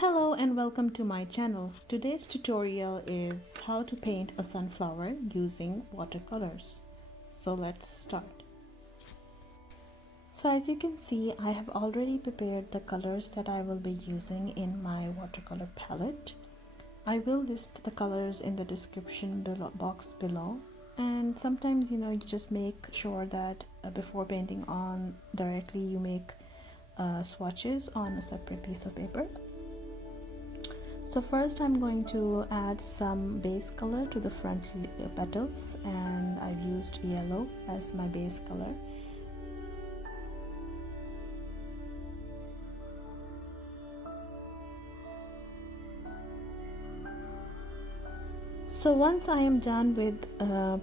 Hello and welcome to my channel. Today's tutorial is how to paint a sunflower using watercolors. So let's start. So as you can see, I have already prepared the colors that I will be using in my watercolor palette. I will list the colors in the description box below, and sometimes you just make sure that before painting on directly you make swatches on a separate piece of paper. So first I'm going to add some base color to the front petals, and I've used yellow as my base color. So once I am done with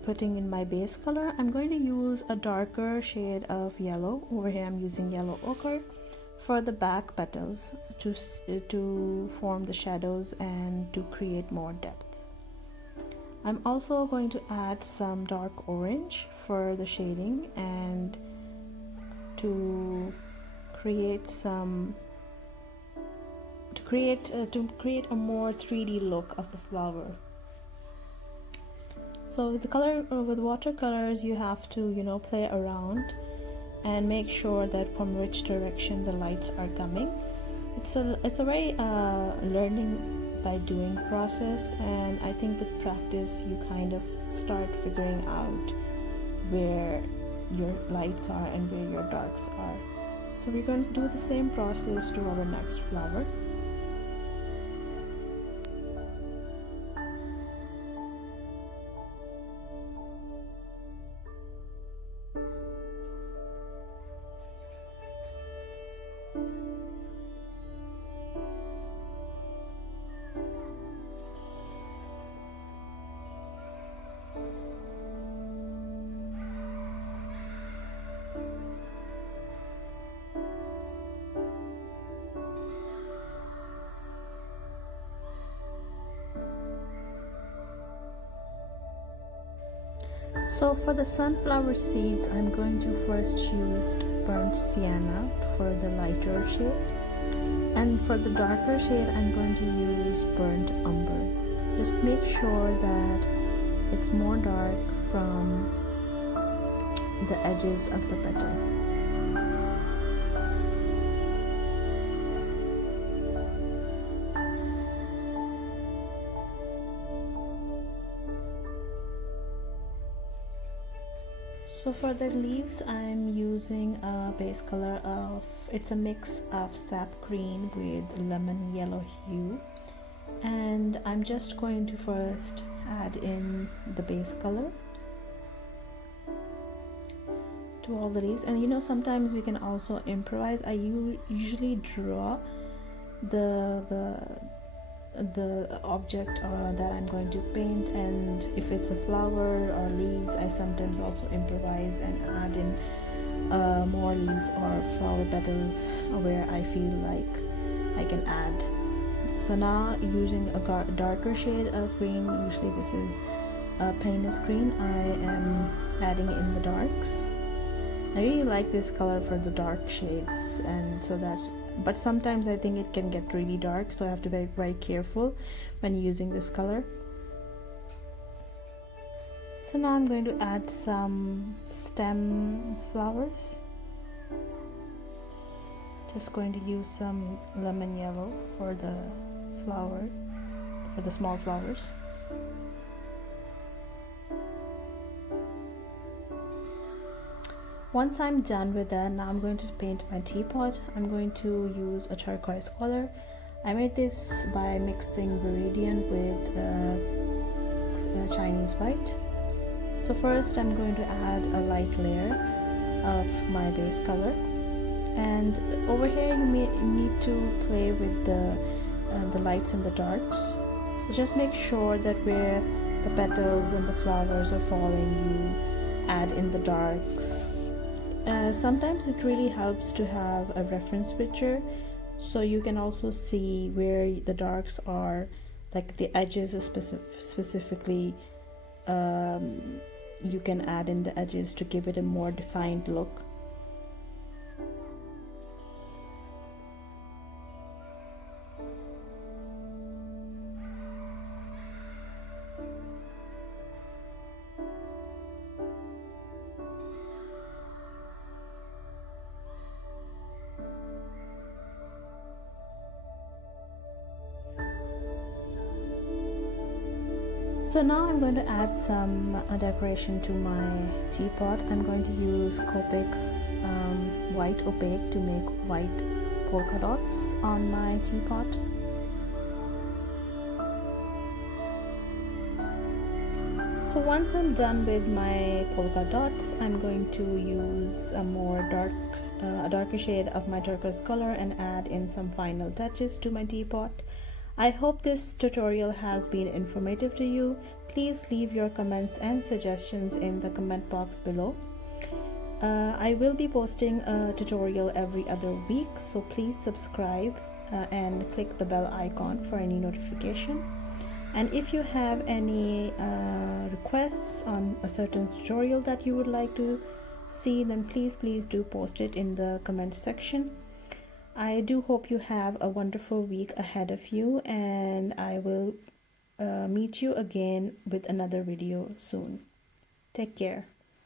putting in my base color, I'm going to use a darker shade of yellow. Over here I'm using yellow ochre for the back petals to form the shadows and to create more depth. I'm also going to add some dark orange for the shading and to create a more 3D look of the flower. So with watercolors, you have to play around and make sure that from which direction the lights are coming. It's a very learning by doing process, and I think with practice you kind of start figuring out where your lights are and where your darks are. So we're going to do the same process to our next flower. So for the sunflower seeds, I'm going to first use burnt sienna for the lighter shade, and for the darker shade I'm going to use burnt umber. Just make sure that it's more dark from the edges of the petal. So for the leaves, I'm using a base color it's a mix of Sap Green with Lemon Yellow Hue, and I'm just going to first add in the base color to all the leaves. And sometimes we can also improvise. I usually draw the object that I'm going to paint, and if it's a flower or leaves, I sometimes also improvise and add in more leaves or flower petals where I feel like I can add. So now, using a darker shade of green, usually this is Payness Green, I am adding in the darks. I really like this color for the dark shades, and so but sometimes I think it can get really dark, so I have to be very careful when using this color. So now I'm going to add some stem flowers. Just going to use some lemon yellow for the small flowers. Once I'm done with that, now I'm going to paint my teapot. I'm going to use a turquoise color. I made this by mixing Viridian with Chinese white. So first I'm going to add a light layer of my base color, and over here you may need to play with the lights and the darks. So just make sure that where the petals and the flowers are falling, you add in the darks. Sometimes it really helps to have a reference picture, so you can also see where the darks are, like the edges specifically. You can add in the edges to give it a more defined look. So now I'm going to add some decoration to my teapot. I'm going to use Copic white opaque to make white polka dots on my teapot. So once I'm done with my polka dots, I'm going to use a darker shade of my turquoise color and add in some final touches to my teapot. I hope this tutorial has been informative to you. Please leave your comments and suggestions in the comment box below. I will be posting a tutorial every other week, so please subscribe and click the bell icon for any notification. And if you have any requests on a certain tutorial that you would like to see, then please do post it in the comment section. I do hope you have a wonderful week ahead of you, and I will meet you again with another video soon. Take care.